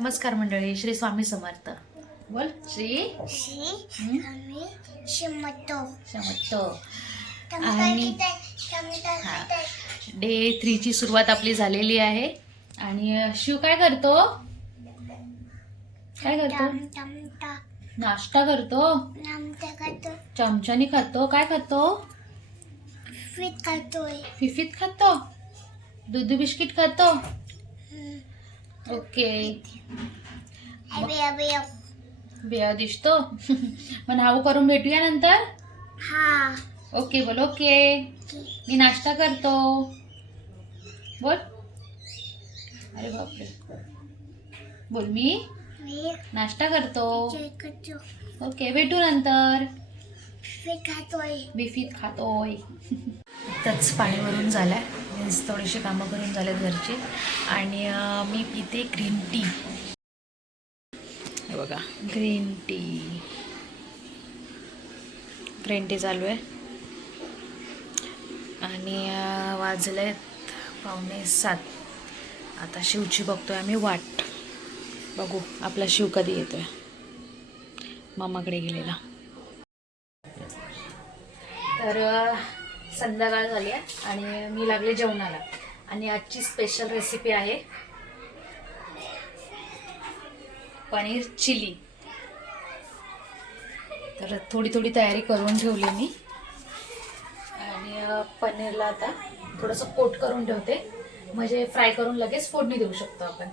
नमस्कार मंडळी श्री स्वामी समर्थ. बोल श्री. श्री आणि- डे थ्रीची सुरुवात आपली झालेली आहे. आणि शिव काय करतो? काय करतो? नाश्ता करतो. नामता खातो चमच्यानी खातो. काय खातो? फिफीत खातो? दूध बिस्किट खातो. ओके. बिया दिसतो. मग नाव करून भेटूया नंतर? हा. ओके बोल ओके. मी नाश्ता करतो. बोल. अरे बापरे. बोल मी? नाश्ता करतो. ओके भेटू नंतर. फिट खातोय. बिफीत खातोय. त्याच पाणी भरून झालंय. मीन्स थोडीशी कामं करून झाल्यात घरची. आणि मी पिते ग्रीन टी. बघा. Green tea. ग्रीन टी चालू आहे. आणि अं, वाजलेत पावणे सात. आता शिवची बघतोय आम्ही वाट. बघू आपला शिव कधी येतोय. मामाकडे गेलेला. तर संध्याकाळ झाली आहे आणि मी लागले जेवणाला. आणि आजची स्पेशल रेसिपी आहे पनीर चिली. तर थोडी थोडी तयारी करून ठेवली मी. आणि पनीरला आता थोडंसं कोट करून ठेवते. म्हणजे फ्राय करून लगेच फोडणी देऊ शकतो आपण.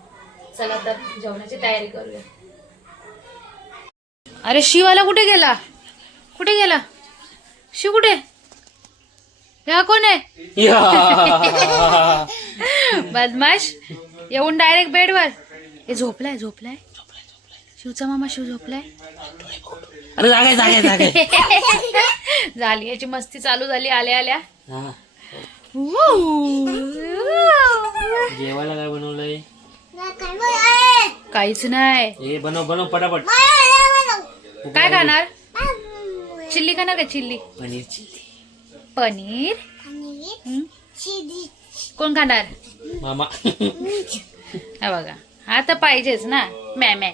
चला तर जेवणाची तयारी करूया. अरे शिवाला कुठे गेला? कुठे गेला? शिव कुठे? हा कोण आहे? बदमाश? येऊन डायरेक्ट बेडवर. हे झोपलाय झोपलाय. शिवचा मामा शिव झोपलाय. अरे जागे जागे जागे. झाली याची मस्ती चालू झाली आल्या आल्या. हा. जेवायला काय बनवलंय? काहीच नाही. हे बनव बनव पटापट. काय खाणार? चिल्ली खाणार का चिल्ली? पनीर चिल्ली. पनीर. हं? चिली. कोण खाणार? मामा. हा बघा. हा तर पाहिजेच ना. मॅ मॅ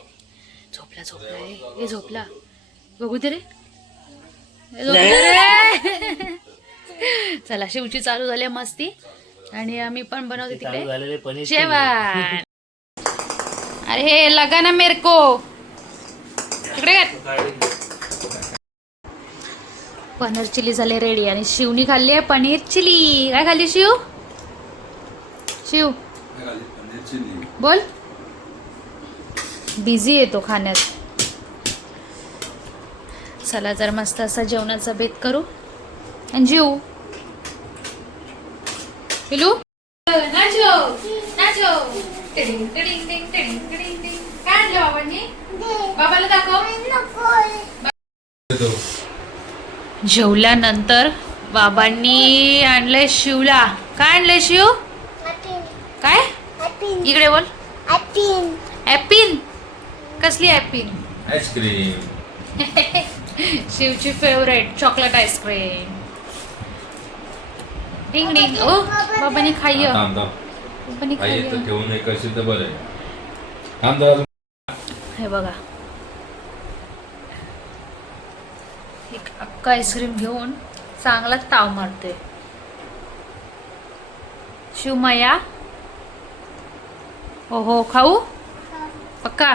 झोपला झोपला. रे हे झोपला. बघू दे रे. हे झोपला रे. चला शिवची चालू झाली आहे मस्ती. आणि आम्ही पण बनवते चालू तिकडे. झालेले पनीर जेवण. अरे हे लगा ना मेरे को इकडे काय पनीर चिली झाले रेडी आणि शिवनी खाल्ली आहे पनीर चिली. काय खाल्ली शिव? शिव. बोल. बिझी येतो खाण्यात. चला जर मस्त असा जेवणाचा बेत करू. आणि जेऊ पिलू? नाचो. नाचो. जेवल्यानंतर बाबांनी आणलंय शिवला. काय आणलंय शिव? काय? इकडे बोल. ॲपिन कसली ॲपिन ice cream शिवची favourite chocolate ice cream ding ding ओ बाबांनी आई खाय. ठेवून एक असेल तर बरं आहे. हे बघा. एक अक्का आईस्क्रीम घेऊन चांगला ताव मारते शिवमया? हो हो. खाऊ पक्का?